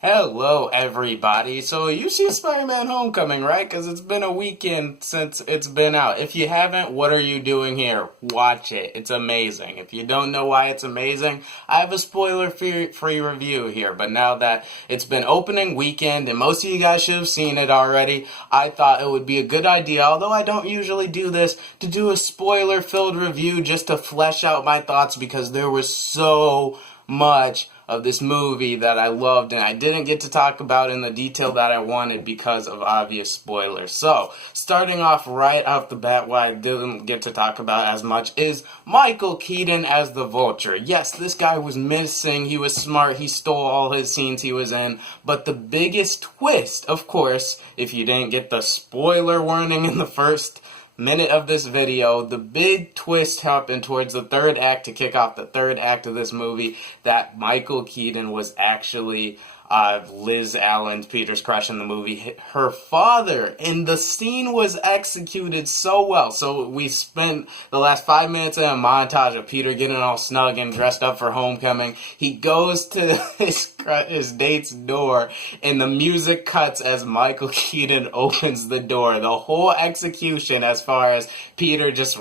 Hello, everybody. So you see Spider-Man Homecoming, right? Because it's been a weekend since it's been out. If you haven't, what are you doing here? Watch it. It's amazing. If you don't know why it's amazing, I have a spoiler-free review here. But now that it's been opening weekend, and most of you guys should have seen it already, I thought it would be a good idea, although I don't usually do this, to do a spoiler-filled review just to flesh out my thoughts because there was so much of this movie that I loved and I didn't get to talk about in the detail that I wanted because of obvious spoilers. So, starting off right off the bat, what I didn't get to talk about as much is Michael Keaton as the Vulture. Yes, this guy was missing, he was smart, he stole all his scenes he was in, but the biggest twist, of course, if you didn't get the spoiler warning in the first minute of this video, the big twist happened towards the third act to kick off the third act of this movie that Michael Keaton was actually Liz Allen's, Peter's crush in the movie, her father, and the scene was executed so well. So we spent the last 5 minutes in a montage of Peter getting all snug and dressed up for homecoming. He goes to his date's door, and the music cuts as Michael Keaton opens the door. The whole execution, as far as Peter just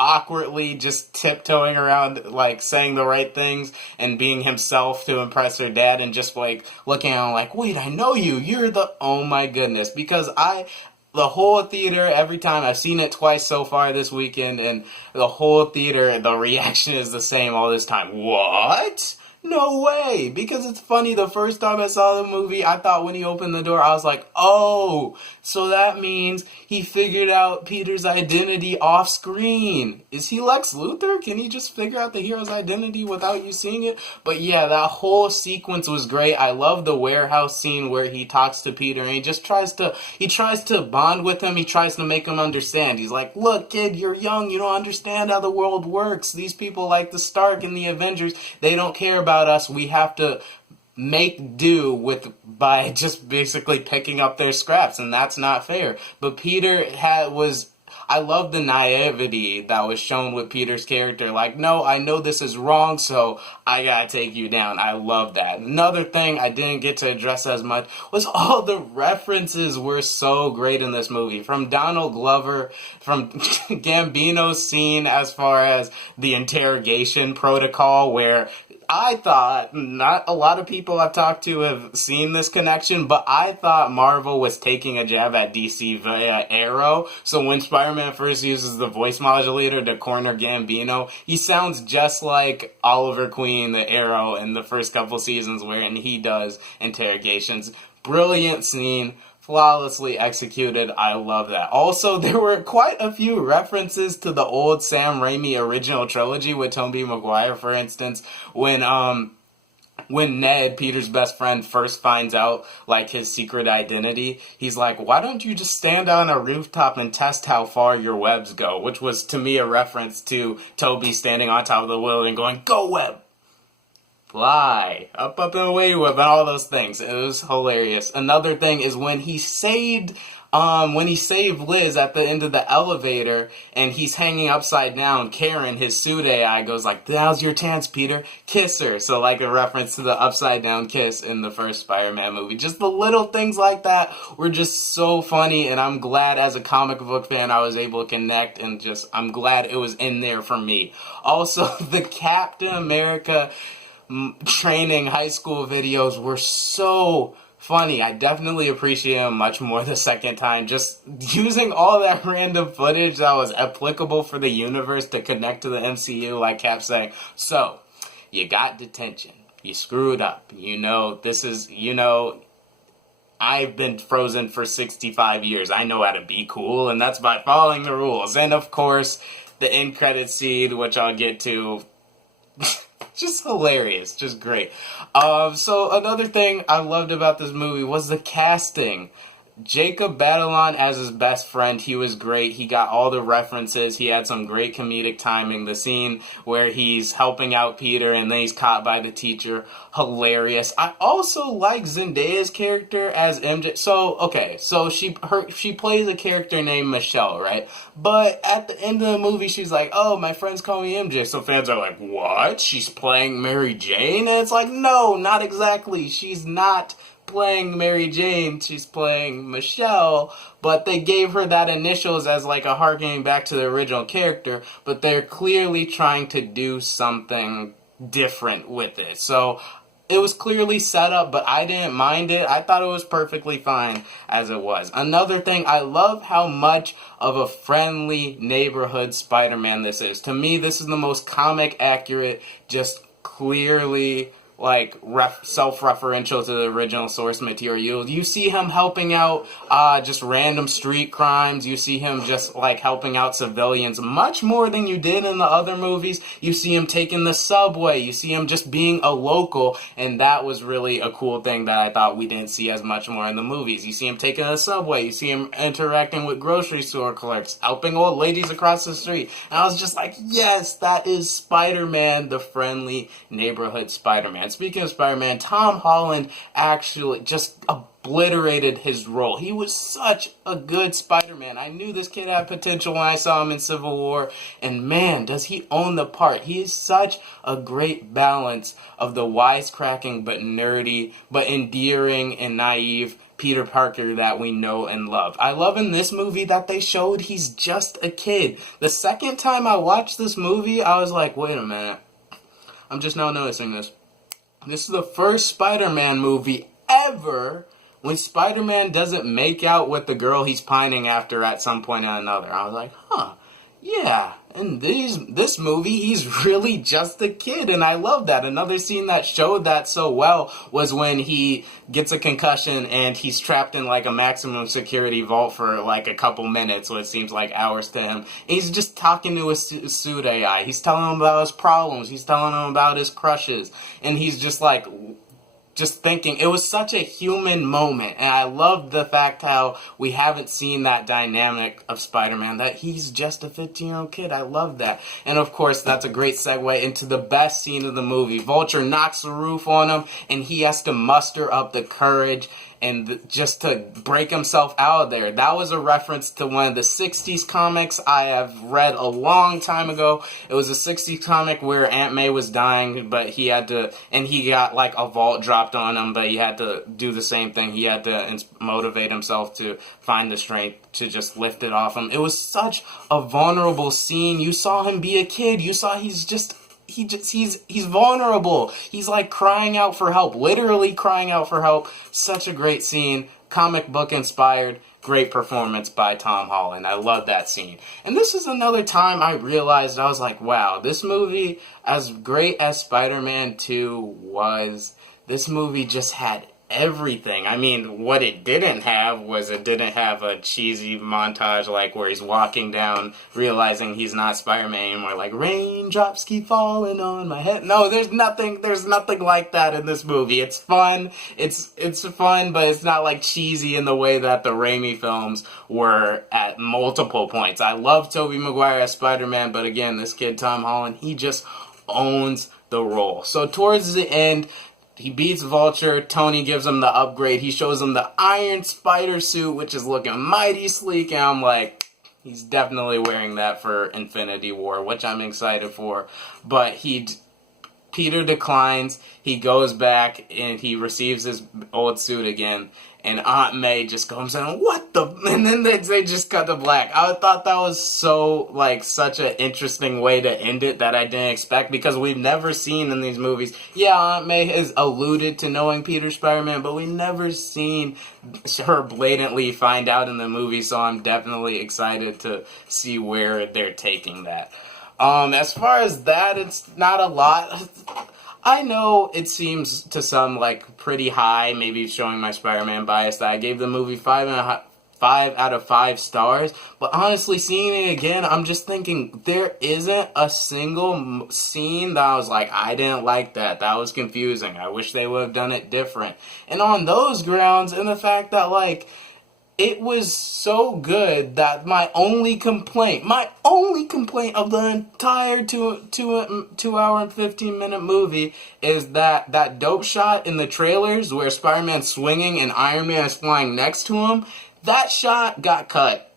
awkwardly just tiptoeing around, like saying the right things and being himself to impress her dad, and just like looking at him like, wait, I know you, you're the, oh my goodness, because the whole theater, every time, I've seen it twice so far this weekend, and the whole theater, the reaction is the same all this time. What? No way! Because it's funny, the first time I saw the movie, I thought when he opened the door, I was like, oh, so that means he figured out Peter's identity off screen. Is he Lex Luthor? Can he just figure out the hero's identity without you seeing it? But yeah, that whole sequence was great. I love the warehouse scene where he talks to Peter and he tries to bond with him. He tries to make him understand. He's like, look, kid, you're young. You don't understand how the world works. These people like the Stark and the Avengers, they don't care about us. We have to make do with by just basically picking up their scraps, and that's not fair. But Peter I love the naivety that was shown with Peter's character. Like, no, I know this is wrong, so I gotta take you down. I love that. Another thing I didn't get to address as much was all the references were so great in this movie. From Donald Glover, from Gambino's scene as far as the interrogation protocol, where I thought, not a lot of people I've talked to have seen this connection, but I thought Marvel was taking a jab at DC via Arrow. So when Spider-Man first uses the voice modulator to corner Gambino, he sounds just like Oliver Queen, the Arrow, in the first couple seasons wherein he does interrogations. Brilliant scene. Flawlessly executed. I love that. Also, there were quite a few references to the old Sam Raimi original trilogy with Tobey Maguire, for instance, when Ned, Peter's best friend, first finds out, like, his secret identity, he's like, why don't you just stand on a rooftop and test how far your webs go? Which was, to me, a reference to Toby standing on top of the building going, go web! Fly, up and away with, and all those things. It was hilarious. Another thing is when he saved Liz at the end of the elevator, and he's hanging upside down, Karen, his suit AI, goes like, now's your chance, Peter, kiss her. So like a reference to the upside down kiss in the first Spider-Man movie. Just the little things like that were just so funny, and I'm glad as a comic book fan I was able to connect, and I'm glad it was in there for me. Also, the Captain America training high school videos were so funny. I definitely appreciate them much more the second time. Just using all that random footage that was applicable for the universe to connect to the MCU, like Cap saying, so, you got detention. You screwed up. I've been frozen for 65 years. I know how to be cool, and that's by following the rules. And of course, the end credit scene, which I'll get to, just hilarious, just great. So another thing I loved about this movie was the casting. Jacob Batalon as his best friend, he was great. He got all the references. He had some great comedic timing. The scene where he's helping out Peter and then he's caught by the teacher, hilarious. I also like Zendaya's character as MJ. So she plays a character named Michelle, right? But at the end of the movie, she's like, oh, my friends call me MJ. So fans are like, what? She's playing Mary Jane? And it's like, no, not exactly. She's not playing Mary Jane, she's playing Michelle, but they gave her that initials as like a harkening back to the original character, but they're clearly trying to do something different with it. So it was clearly set up, but I didn't mind it. I thought it was perfectly fine as it was. Another thing, I love how much of a friendly neighborhood Spider-Man this is. To me, this is the most comic accurate, just clearly like self-referential to the original source material. You see him helping out just random street crimes. You see him just like helping out civilians much more than you did in the other movies. You see him taking the subway. You see him just being a local, and that was really a cool thing that I thought we didn't see as much more in the movies. You see him taking the subway. You see him interacting with grocery store clerks, helping old ladies across the street. And I was just like, yes, that is Spider-Man, the friendly neighborhood Spider-Man. Speaking of Spider-Man, Tom Holland actually just obliterated his role. He was such a good Spider-Man. I knew this kid had potential when I saw him in Civil War, and man, does he own the part. He is such a great balance of the wisecracking but nerdy, but endearing and naive Peter Parker that we know and love. I love in this movie that they showed he's just a kid. The second time I watched this movie, I was like, wait a minute. I'm just now noticing this. This is the first Spider-Man movie ever when Spider-Man doesn't make out with the girl he's pining after at some point or another. I was like, huh, yeah. In this movie, he's really just a kid, and I love that. Another scene that showed that so well was when he gets a concussion and he's trapped in like a maximum security vault for like a couple minutes, so it seems like hours to him. And he's just talking to his suit AI. He's telling him about his problems. He's telling him about his crushes, and he's just like, just thinking. It was such a human moment, and I loved the fact how we haven't seen that dynamic of Spider-Man, that he's just a 15-year-old kid. I love that. And of course, that's a great segue into the best scene of the movie. Vulture knocks the roof on him, and he has to muster up the courage and just to break himself out of there. That was a reference to one of the 60s comics I have read a long time ago. It was a 60s comic where Aunt May was dying, but he had to, and he got like a vault dropped on him, but he had to do the same thing. He had to motivate himself to find the strength to just lift it off him. It was such a vulnerable scene. You saw him be a kid. You saw he's vulnerable. He's like crying out for help, literally crying out for help. Such a great scene, comic book inspired, great performance by Tom Holland. I love that scene. And this is another time I realized, I was like, wow, this movie, as great as Spider-Man 2 was, this movie just had everything. I mean, what it didn't have was it didn't have a cheesy montage like where he's walking down realizing he's not Spider-Man anymore, like raindrops keep falling on my head. No, there's nothing like that in this movie. It's fun. It's fun, but it's not like cheesy in the way that the Raimi films were at multiple points. I love Tobey Maguire as Spider-Man, but again, this kid Tom Holland, he just owns the role. So towards the end, he beats Vulture. Tony gives him the upgrade. He shows him the Iron Spider suit, which is looking mighty sleek. And I'm like, he's definitely wearing that for Infinity War, which I'm excited for. But Peter declines. He goes back and he receives his old suit again. And Aunt May just comes in, what the? And then they just cut to black. I thought that was so, like, such an interesting way to end it that I didn't expect, because we've never seen in these movies. Yeah, Aunt May has alluded to knowing Peter Spider-Man, but we've never seen her blatantly find out in the movie, so I'm definitely excited to see where they're taking that. As far as that, it's not a lot. I know it seems to some like pretty high, maybe showing my Spider-Man bias, that I gave the movie 5 out of 5 stars. But honestly, seeing it again, I'm just thinking there isn't a single scene that I was like, I didn't like that. That was confusing. I wish they would have done it different. And on those grounds, and the fact that like, it was so good that my only complaint of the entire 2 hour and 15 minute movie is that dope shot in the trailers where Spider-Man's swinging and Iron Man is flying next to him. That shot got cut.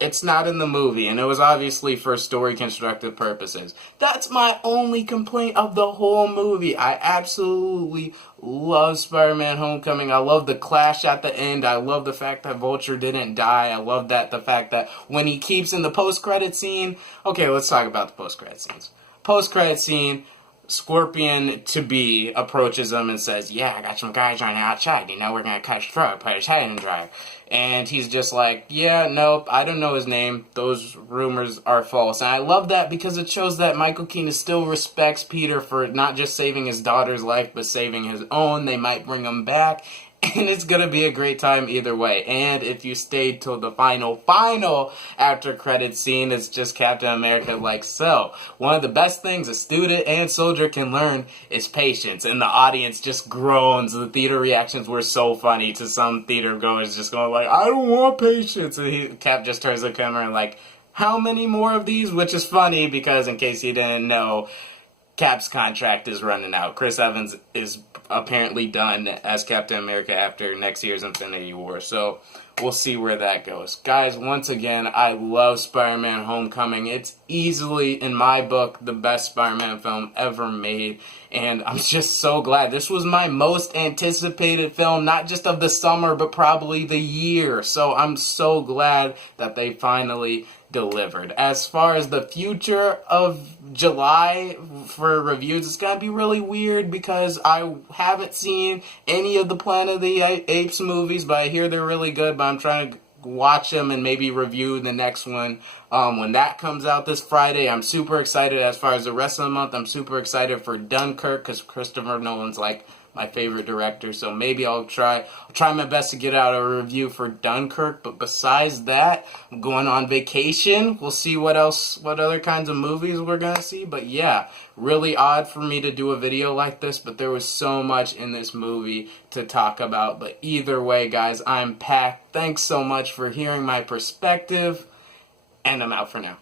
it's not in the movie, and it was obviously for story constructive purposes. That's my only complaint of the whole movie. I absolutely love Spider-Man Homecoming. I love the clash at the end. I love the fact that Vulture didn't die. I love the fact that when he keeps in the post-credit scene... Okay, let's talk about the post-credit scenes. Post-credit scene, Scorpion-to-be approaches him and says, yeah, I got some guys on the outside. You know, we're going to catch Throat, put his head in dry. And he's just like, yeah, nope, I don't know his name. Those rumors are false. And I love that because it shows that Michael Keaton still respects Peter for not just saving his daughter's life, but saving his own. They might bring him back. And it's going to be a great time either way. And if you stayed till the final after credit scene, it's just Captain America like so. One of the best things a student and soldier can learn is patience. And the audience just groans. The theater reactions were so funny to some theater goers just going like, I don't want patience. And Cap just turns to the camera and like, how many more of these? Which is funny because in case you didn't know, Cap's contract is running out. Chris Evans is apparently done as Captain America after next year's Infinity War. So we'll see where that goes. Guys, once again, I love Spider-Man Homecoming. It's easily, in my book, the best Spider-Man film ever made. And I'm just so glad. This was my most anticipated film, not just of the summer, but probably the year. So I'm so glad that they finally delivered. As far as the future of July for reviews, it's gonna be really weird because I haven't seen any of the Planet of the Apes movies, but I hear they're really good, but I'm trying to watch them and maybe review the next one when that comes out this Friday. I'm super excited. As far as the rest of the month, I'm super excited for Dunkirk because Christopher Nolan's like my favorite director, so maybe I'll try my best to get out a review for Dunkirk. But besides that, I'm going on vacation. We'll see what other kinds of movies we're gonna see. But yeah, really odd for me to do a video like this, but there was so much in this movie to talk about. But either way, guys, I'm packed. Thanks so much for hearing my perspective, and I'm out for now.